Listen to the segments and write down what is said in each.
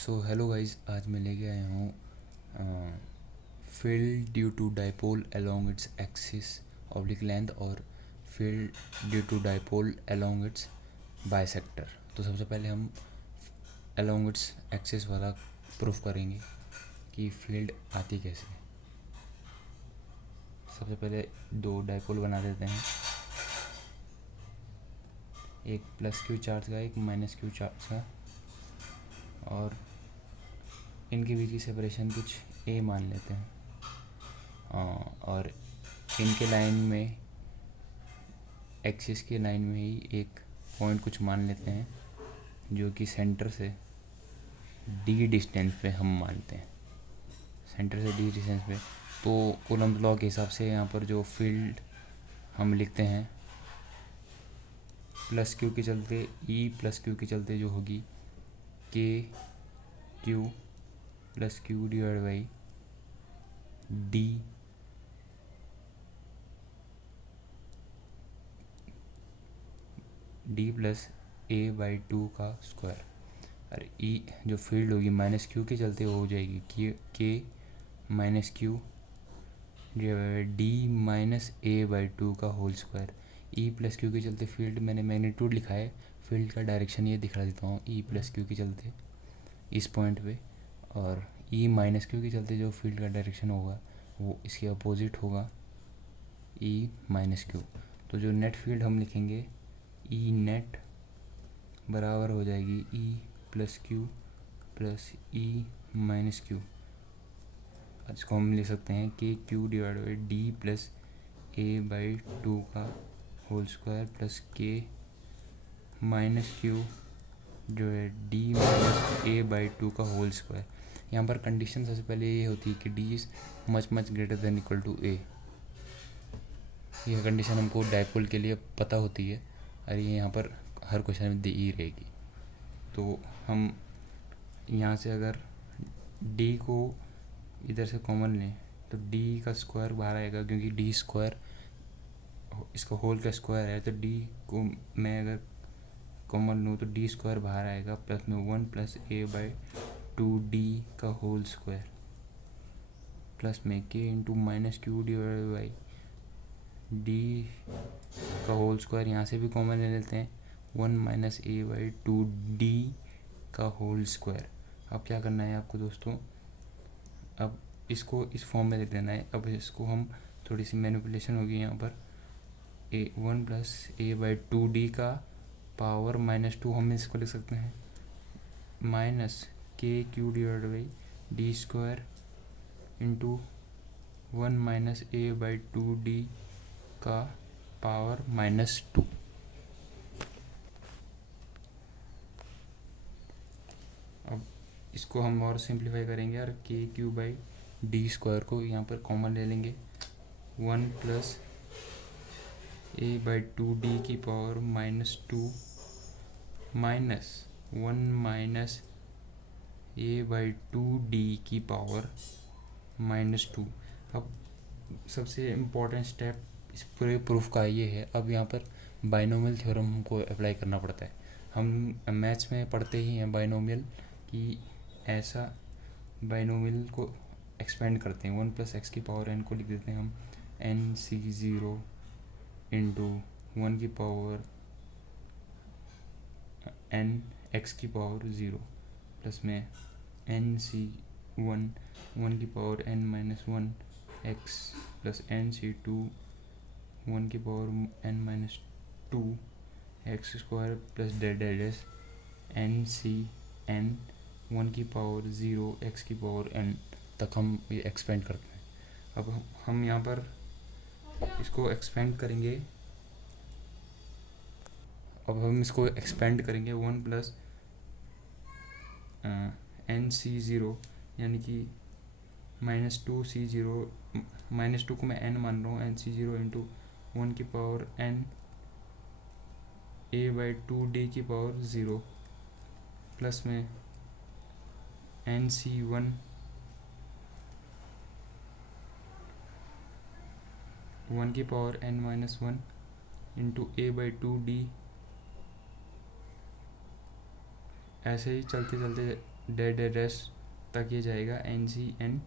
So hello guys, आज मैं लेके आया हूँ field due to dipole along its axis oblique length और field due to dipole along its bisector. तो सबसे पहले हम अलोंग इट्स एक्सिस वाला प्रूफ करेंगे कि फील्ड आती कैसे। सबसे पहले दो डाइपोल बना देते हैं, एक प्लस क्यू चार्ज का, एक माइनस क्यू चार्ज का, और इनके बीच की सेपरेशन कुछ ए मान लेते हैं। और इनके लाइन में, एक्सिस की लाइन में ही एक पॉइंट कुछ मान लेते हैं जो कि सेंटर से डी डिस्टेंस पे हम मानते हैं। सेंटर से डी डिस्टेंस पे तो कूलम्ब लॉ के हिसाब से यहाँ पर जो फील्ड हम लिखते हैं प्लस क्यू के चलते, ई प्लस क्यू के चलते जो होगी के Q plus Q divide by D plus A by 2 का स्क्वायर। और ई जो फील्ड होगी माइनस क्यू के चलते हो जाएगी K minus Q D minus A by 2 का whole square. E plus Q के चलते फील्ड मैंने मैग्नीट्यूड लिखा है, फील्ड का डायरेक्शन ये दिखा देता हूँ, ई प्लस क्यू के चलते इस पॉइंट पे, और ई माइनस क्यू के चलते जो फील्ड का डायरेक्शन होगा वो इसके अपोजिट होगा, ई माइनस क्यू। तो जो नेट फील्ड हम लिखेंगे ई नेट बराबर हो जाएगी ई प्लस क्यू प्लस ई माइनस क्यू। इसको हम लिख सकते हैं कि Q divide by D plus A by 2 का होल स्क्वायर प्लस के माइनस क्यू जो है डी माइनस ए बाई 2 का होल स्क्वायर। यहाँ पर कंडीशन सबसे पहले ये होती है कि D is much greater than equal to A. यह कंडीशन हमको डाइपोल के लिए पता होती है और ये यहाँ पर हर क्वेश्चन में दी ही रहेगी। तो हम यहाँ से अगर डी को इधर से कॉमन लें तो डी का स्क्वायर बाहर आएगा, क्योंकि डी स्क्वायर इसका होल का स्क्वायर है। तो डी को मैं अगर कॉमन लूँ तो डी स्क्वायर बाहर आएगा, प्लस में 1 प्लस ए बाई 2 डी का होल स्क्वायर प्लस में K into minus Q divide by D का होल स्क्वायर। यहाँ से भी कॉमन ले लेते हैं, 1 माइनस ए बाई 2 डी का होल स्क्वायर। अब क्या करना है आपको दोस्तों, अब इसको इस फॉर्म में लिख देना है। अब इसको हम थोड़ी सी मैनिपुलेशन होगी यहाँ पर, 1 प्लस ए बाई 2 डी का पावर -2 हम इसको लिख सकते हैं minus K Q divide by D square into 1 minus A by 2 D का पावर -2। अब इसको हम और सिंप्लीफाई करेंगे और के क्यू बाई डी स्क्वायर को यहाँ पर कॉमन ले लेंगे, 1 प्लस ए बाई 2 डी की power -2 minus 1 minus A by 2 D की पावर -2। अब सबसे इम्पोर्टेंट स्टेप इस पूरे प्रूफ का ये है, अब यहाँ पर बाइनोमियल थ्योरम हमको अप्लाई करना पड़ता है। हम मैथ्स में पढ़ते ही हैं बाइनोमियल कि ऐसा बाइनोमियल को एक्सपेंड करते हैं, 1 प्लस एक्स की पावर एन को लिख देते हैं हम एन सी 0 इंटू 1 की पावर एन एक्स की पावर 0 प्लस में एन सी 1 की power N minus 1 x plus n C 2 1 की power N minus 2 x square plus डेड एडेस एन सी एन 1 की पावर 0 एक्स की पावर एन तक हम ये एक्सपेंड करते हैं। अब हम यहाँ पर इसको एक्सपेंड करेंगे, अब हम इसको एक्सपेंड करेंगे 1 प्लस एन सी 0 यानी कि -2 सी 0, -2 को मैं एन मान रहा हूँ, एन सी 0 इंटू 1 की power N A by 2 D की पावर 0 प्लस में एन सी 1 की power N minus 1 into A by 2 D. ऐसे ही चलते चलते डेस तक ये जाएगा N C N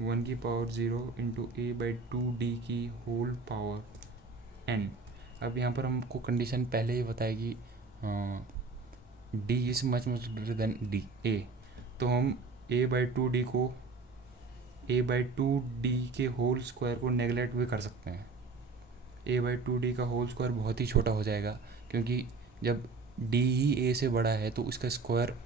1⁻0 into A by 2d की होल पावर n। अब यहाँ पर हमको कंडीशन पहले ही बताएगी d is much much greater then d a, तो हम a बाई 2d के होल स्क्वायर को नेगलेक्ट भी कर सकते हैं। a बाई 2d का होल स्क्वायर बहुत ही छोटा हो जाएगा, क्योंकि जब d ही a से बड़ा है तो उसका स्क्वायर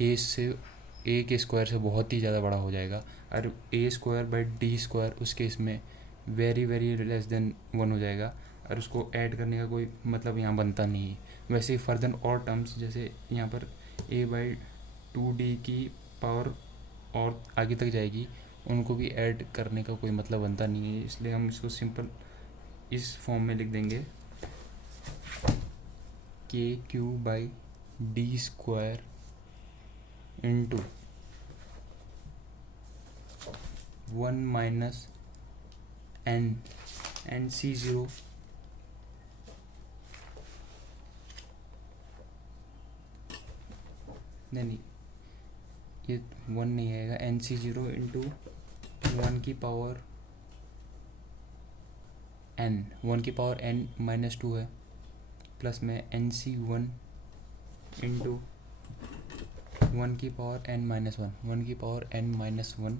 a के स्क्वायर से बहुत ही ज़्यादा बड़ा हो जाएगा, और a square by d square उस केस में वेरी वेरी लेस देन 1 हो जाएगा, और उसको ऐड करने का कोई मतलब यहाँ बनता नहीं है। वैसे ही फर्दर और टर्म्स, जैसे यहाँ पर a बाई 2d की पावर और आगे तक जाएगी, उनको भी ऐड करने का कोई मतलब बनता नहीं है, इसलिए हम इसको सिंपल इस फॉर्म में लिख देंगे K Q by D square into 1 minus N C zero नहीं, ये 1 नहीं आएगा, एन सी ज़ीरो इंटू 1 की पावर n माइनस 2 है, प्लस में एन सी 1 इंटू 1 की पावर n माइनस 1 की power n minus 1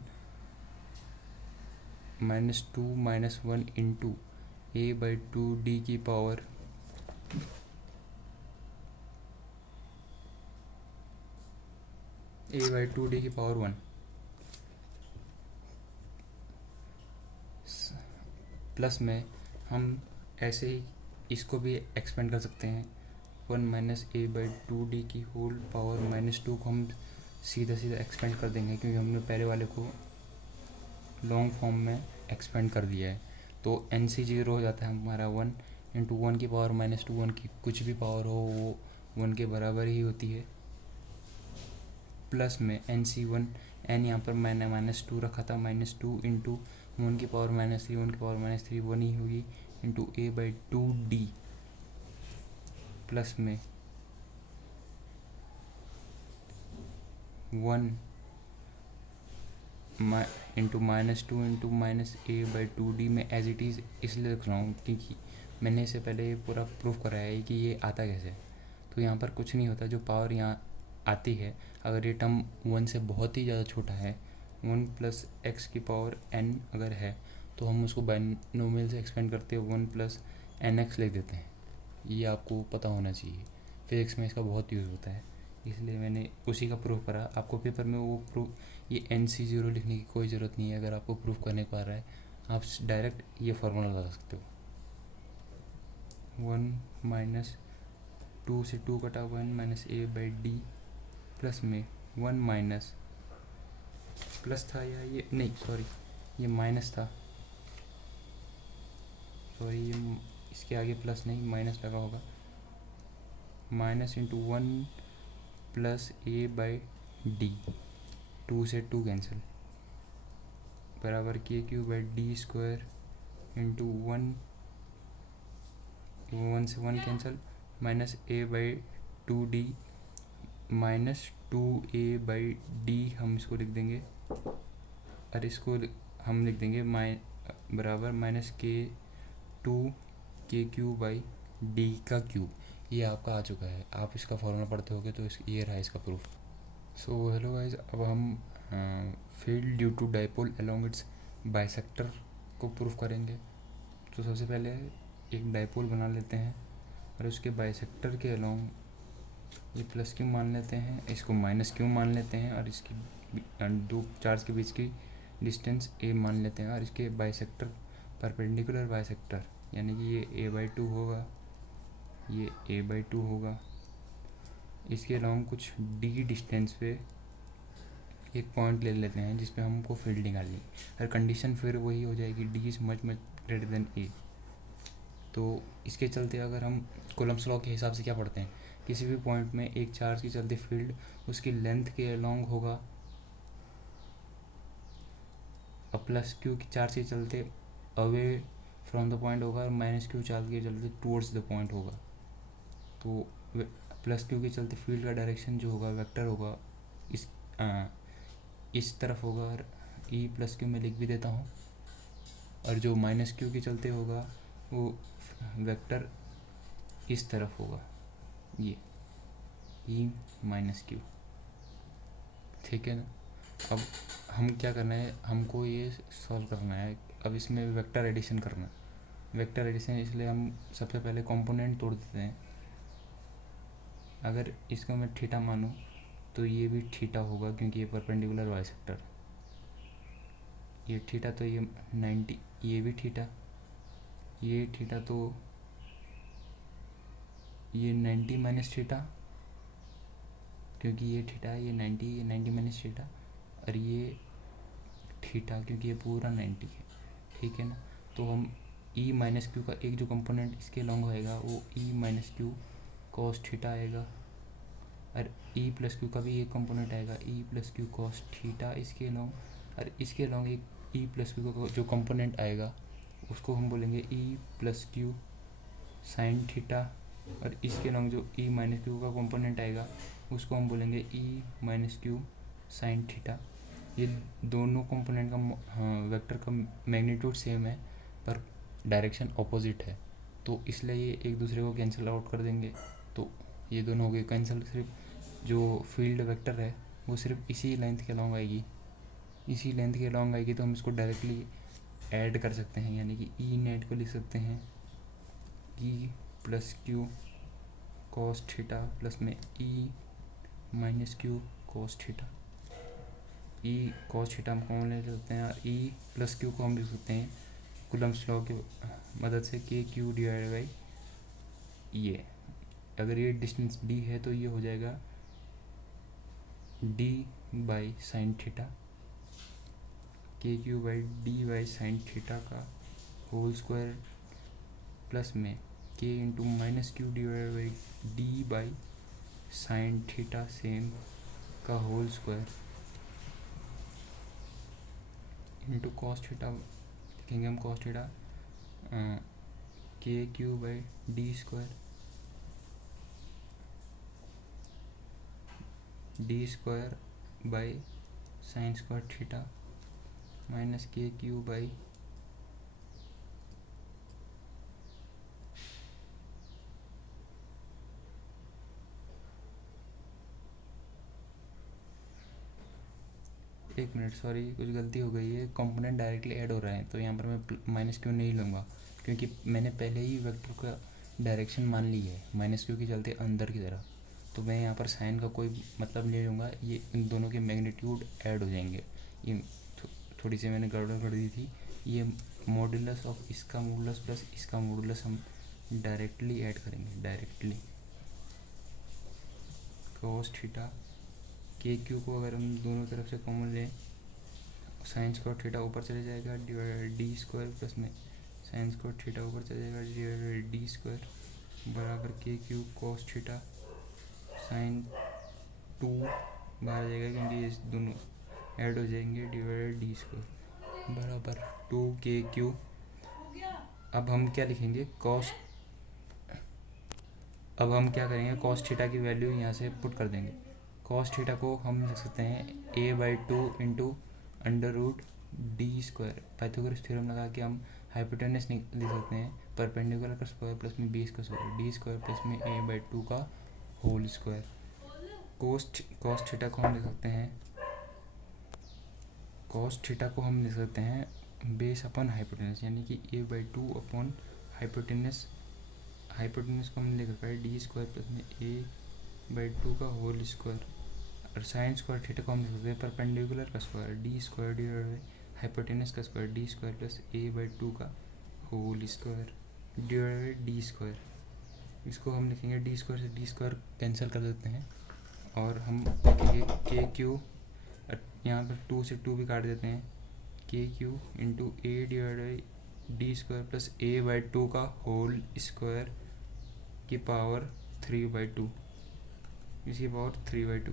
minus 2 minus 1 into a by 2d की पावर a बाई 2d की पावर 1 प्लस में हम ऐसे ही इसको भी एक्सपेंड कर सकते हैं। 1 माइनस a बाई 2d की होल पावर माइनस 2 को हम सीधा एक्सपेंड कर देंगे, क्योंकि हमने पहले वाले को लॉन्ग फॉर्म में एक्सपेंड कर दिया है। तो एन सी 0 हो जाता है हमारा 1 इंटू 1 की पावर माइनस 2, 1 की कुछ भी पावर हो वो 1 के बराबर ही होती है, प्लस में एन सी 1 एन यहाँ पर मैंने माइनस 2 रखा था, माइनस 2 इंटू 1 की पावर माइनस 3, 1 की पावर माइनस 3 1 ही होगी, into a by 2d plus में 1 into minus 2 into minus a by 2d में एज इट इज़ इसलिए लिख रहा हूँ क्योंकि मैंने इससे पहले पूरा प्रूफ कराया है कि ये आता कैसे। तो यहाँ पर कुछ नहीं होता, जो पावर यहाँ आती है, अगर ये टर्म 1 से बहुत ही ज़्यादा छोटा है, 1 प्लस एक्स की पावर n अगर है, तो हम उसको बाइनोमियल से एक्सपेंड करते हैं 1 प्लस एन एक्स लिख देते हैं। ये आपको पता होना चाहिए, फिजिक्स में इसका बहुत यूज़ होता है, इसलिए मैंने उसी का प्रूफ करा। आपको पेपर में वो प्रूफ ये एन सी 0 लिखने की कोई ज़रूरत नहीं है। अगर आपको प्रूफ करने को आ रहा है, आप डायरेक्ट ये फार्मूला लगा सकते हो। 1 माइनस 2 से 2 कटा 1 minus a by D plus में 1 माइनस प्लस था, या ये नहीं सॉरी ये माइनस था, सॉरी ये इसके आगे प्लस नहीं माइनस लगा होगा, minus into 1 plus a by D, 2 से 2 कैंसिल, बराबर के Q by D square into 1 से 1 cancel, minus a by 2d minus 2a by D, हम इसको लिख देंगे, और इसको हम लिख देंगे बराबर minus K Q by D का क्यूब। ये आपका आ चुका है, आप इसका फॉर्मूला पढ़ते होगे, तो ये रहा इसका प्रूफ। सो हेलो गाइस, अब हम field due to dipole along its bisector को प्रूफ करेंगे। तो सबसे पहले एक डाइपोल बना लेते हैं, और उसके बाइसेक्टर के अलोंग ये प्लस क्यू मान लेते हैं, इसको माइनस क्यू मान लेते हैं, और इसकी दो चार्ज के बीच की डिस्टेंस a मान लेते हैं, और इसके बाइसेक्टर परपेंडिकुलर बाइसेक्टर, यानी कि ये a बाई 2 होगा, ये a बाई 2 होगा। इसके अलावा कुछ d डिस्टेंस पे एक पॉइंट ले लेते हैं जिस पे हमको फील्ड निकालनी, और कंडीशन फिर वही हो जाएगी d is much much greater then a। तो इसके चलते अगर हम कूलम्ब्स लॉ के हिसाब से क्या पढ़ते हैं, किसी भी पॉइंट में एक चार्ज के चलते फील्ड उसकी लेंथ के अलोंग होगा, और प्लस क्यू की चार्ज के चलते अवे फ्रॉम द पॉइंट होगा, और माइनस क्यू चार्ज के चलते टूवर्ड्स द पॉइंट होगा। तो प्लस क्यू के चलते फील्ड का डायरेक्शन जो होगा वेक्टर होगा इस तरफ होगा, और ई प्लस क्यू में लिख भी देता हूँ। और जो माइनस क्यू के चलते होगा वो वेक्टर इस तरफ होगा, ये ई माइनस क्यू। ठीक है ना। अब हम क्या करना है, हमको ये सॉल्व करना है। अब इसमें वेक्टर एडिशन करना है। वेक्टर एडिशन इसलिए हम सबसे पहले कंपोनेंट तोड़ देते हैं। अगर इसको मैं थीटा मानूँ तो ये भी थीटा होगा, क्योंकि ये परपेंडिकुलर बाइसेक्टर। ये थीटा तो ये 90, ये भी थीटा, ये थीटा तो ये 90 माइनस थीटा, क्योंकि ये थीटा है, ये 90 माइनस थीटा, और ये थीटा क्योंकि ये पूरा 90 है। ठीक है ना। तो हम ई माइनस क्यू का एक जो कंपोनेंट इसके लॉन्ग होएगा वो ई माइनस क्यू कॉस थीटा आएगा, और ई प्लस क्यू का भी एक कंपोनेंट आएगा ई प्लस क्यू कॉस थीटा इसके लॉन्ग, और इसके लॉन्ग एक ई प्लस क्यू का जो कंपोनेंट आएगा उसको हम बोलेंगे ई प्लस क्यू साइन थीटा, और इसके लॉन्ग जो ई माइनस क्यू का कंपोनेंट आएगा उसको हम बोलेंगे ई माइनस क्यू साइन थीटा। ये दोनों कंपोनेंट का वेक्टर का मैग्नीट्यूड सेम है पर डायरेक्शन ऑपोजिट है, तो इसलिए ये एक दूसरे को कैंसिल आउट कर देंगे। तो ये दोनों हो गए कैंसिल। सिर्फ जो फील्ड वेक्टर है वो सिर्फ इसी लेंथ के लॉन्ग आएगी, इसी लेंथ के लॉन्ग आएगी, तो हम इसको डायरेक्टली ऐड कर सकते हैं, यानी कि ई नेट को लिख सकते हैं E plus Q cos theta plus में E minus Q cos theta. E cos theta हम कॉमन ले सकते हैं, और ई प्लस क्यू को हम लिख सकते हैं कूलम्ब्स लॉ की मदद से के क्यू डिवाइड बाई ये। अगर ये डिस्टेंस डी है तो ये हो जाएगा D by sine theta, K Q by D by sine theta का होल स्क्वायर प्लस में K into minus Q divide by D by sine theta same का whole square into cos theta लिखेंगे हम cos theta K Q by D square by sine square theta minus K Q by एक minute, sorry कुछ गलती हो गई है, component directly add हो रहे हैं, तो यहाँ पर मैं माइनस क्यू नहीं लूँगा, क्योंकि मैंने पहले ही वेक्टर का डायरेक्शन मान ली है माइनस क्यू के चलते अंदर की तरफ, तो मैं यहाँ पर साइन का कोई मतलब नहीं लूँगा। ये इन दोनों के मैग्नीट्यूड ऐड हो जाएंगे। ये थोड़ी सी मैंने गड़बड़ कर दी थी। ये मॉडुलस ऑफ इसका मॉडुलस प्लस इसका मॉडुलस हम डायरेक्टली ऐड करेंगे, directly cos theta K Q को अगर हम दोनों तरफ से कॉमन लें, साइन स्क्वायर थीटा ऊपर चले जाएगा डिवाइड डी स्क्वायर प्लस में साइन स्क्वायर थीटा ऊपर चले जाएगा डिवाइड डी स्क्वायर बराबर के क्यू कॉस थीटा साइन 2 बाहर आ जाएगा क्योंकि ये दोनों ऐड हो जाएंगे डिवाइड डी स्क्वायर बराबर 2 के क्यू। अब हम क्या लिखेंगे अब हम क्या करेंगे, कॉस थीटा की वैल्यू यहाँ से पुट कर देंगे। कॉस थीटा को हम लिख सकते हैं a/2 into under root D square. Pythagoras theorem लगा के हम हाइपोटेनस लिख सकते हैं परपेंडिकुलर का स्क्वायर प्लस में बेस का स्क्वायर डी स्क्वायर प्लस में a/2 का होल स्क्वायर। कॉस थीटा को हम लिख सकते हैं बेस अपॉन हाइपोटेनस, यानी कि a/2 अपॉन हाइपोटेनस को हम लिख रखा है डी स्क्वायर प्लस में a/2 का होल स्क्वायर, और साइन स्क्वायर थीटा को हम लिख सकते हैं परपेंडिकुलर का square D square divide by hypotenuse का square D square plus a/2 का whole square divide by D square. इसको हम लिखेंगे डी स्क्वायर से डी स्क्वायर कैंसिल कर देते हैं, और हम लिखेंगे के क्यू, यहाँ पर 2 से 2 भी काट देते हैं, के Q into A divide by D square plus a/2 का होल स्क्वायर की पावर 3/2 इसकी पावर 3/2।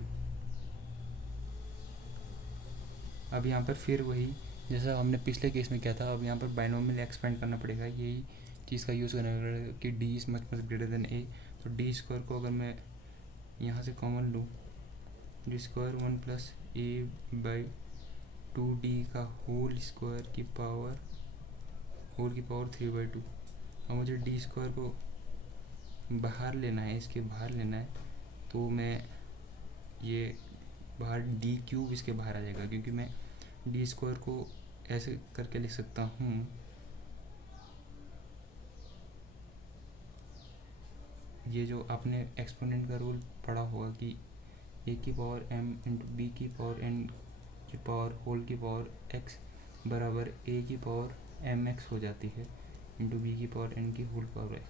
अब यहाँ पर फिर वही जैसा हमने पिछले केस में किया था, अब यहाँ पर बाइनोमियल एक्सपेंड करना पड़ेगा, यही चीज़ का यूज़ करना पड़ेगा कि D is much much greater than A. तो डी स्क्वायर को अगर मैं यहाँ से कॉमन लो, D square 1 plus A by 2d का होल स्क्वायर की पावर 3/2। अब मुझे डी स्क्वायर को बाहर लेना है, इसके बाहर लेना है, तो मैं ये बाहर डी क्यूब इसके बाहर आ जाएगा, क्योंकि मैं डी स्क्वायर को ऐसे करके लिख सकता हूँ, ये जो आपने एक्सपोनेंट का रूल पढ़ा होगा कि ए की पावर m इंटू बी की पावर n की पावर होल की पावर x बराबर ए की पावर एम एक्स हो जाती है इंटू बी की पावर n की होल पावर x।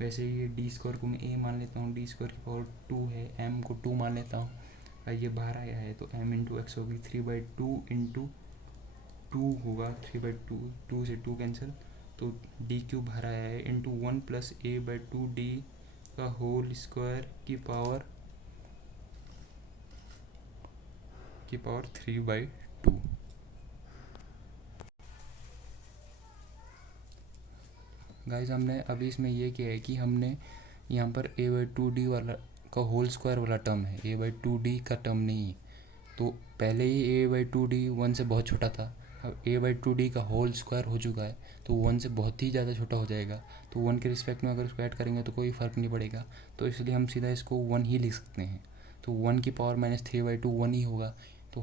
वैसे ये डी स्क्वायर को मैं a मान लेता हूँ, डी स्क्वायर की पावर 2 है, m को 2 मान लेता हूँ, और ये बाहर आया है तो m इंटू एक्स होगी 3/2 इंटू 2 होगा 3/2, 2 से 2 कैंसिल, तो डी क्यूब बाहर आया है into 1 plus A by 2d का होल स्क्वायर की पावर 3/2। गाइस हमने अभी इसमें ये किया है कि हमने यहाँ पर a/2d वाला का होल स्क्वायर वाला टर्म है, a/2d का टर्म नहीं है, तो पहले ही a/2d 1 से बहुत छोटा था, अब a/2d का होल स्क्वायर हो चुका है तो 1 से बहुत ही ज़्यादा छोटा हो जाएगा, तो 1 के रिस्पेक्ट में अगर इसको ऐड करेंगे तो कोई फ़र्क नहीं पड़ेगा, तो इसलिए हम सीधा इसको 1 ही लिख सकते हैं, तो 1 की पावर -3/2 1 ही होगा, तो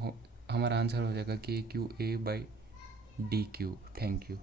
हमारा आंसर हो जाएगा k/a/d3। Thank you.